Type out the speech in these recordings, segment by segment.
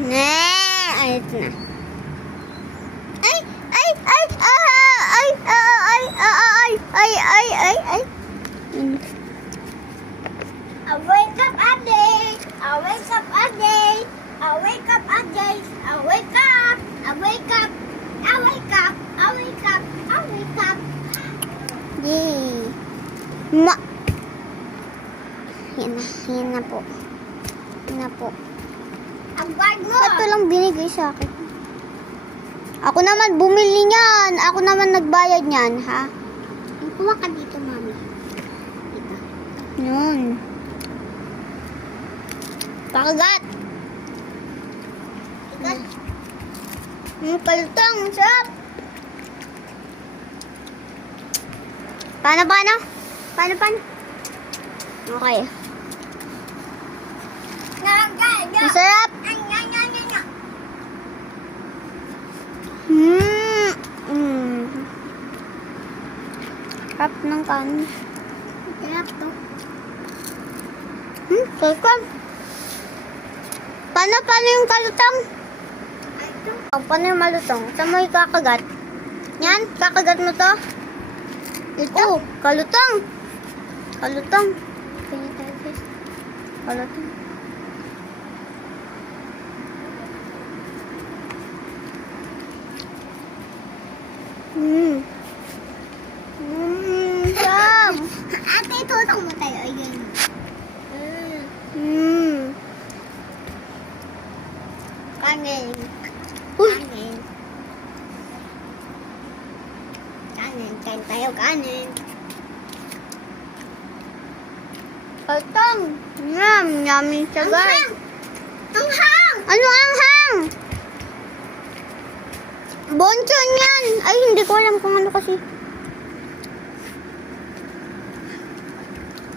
Ayos na. Ay! Ay! Ay! Ay! Ay! Ay! Ay! Ay! Ay! Ay! I wake up again. I wake up again. I wake up again. I wake up. I wake up. I wake up. I wake up. I wake up. Yay! Yan na po. Yan na po. Ang bag mo. Ito lang binigay sa akin. Ako naman bumili niyan. Ako naman nagbayad niyan, ha? Kuha ka dito, mami. Dito. Yun. Pakagat. Ikat. Kalutong. Sarap. Paano? Paano? Okay. Masarap. Sarap ng kanin. Sarap to. Sarap. Paano yung kalutong? Ito. Paano yung malutong? Saan mo ikakagat? Yan, kakagat mo to? Ito, kalutong. Kalutong. Kalutong. Sam. Ate, tutong mo tayo. Ayun. Kanin. Uy. Kanin. Kanin. Kain tayo kanin. Kalutong. Yum, yummy siya, guys. Ang hang! Ano ang hang? Bonchon yan. Ay, hindi ko alam kung ano kasi.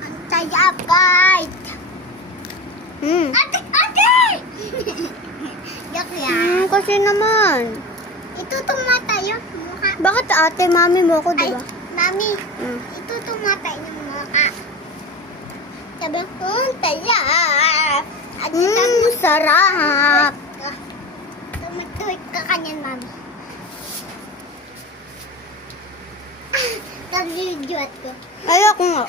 Ang sayap, guys! Ate! Ate! Joke lang. Kasi naman. Itutong mo tayo. Mukha. Bakit ate, mami mo ako, Ay, diba? mami. Itutong mo tayo ng mukha. Sabi ko, sayap! At Sarap. tumatuwid ka kanyan, mami. Kabidyoat ko. Ayoko nga.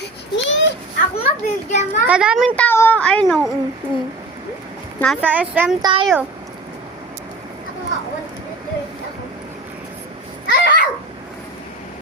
Ako mabigyan mo. Kadaming tao. Ay, no. Nasa SM tayo.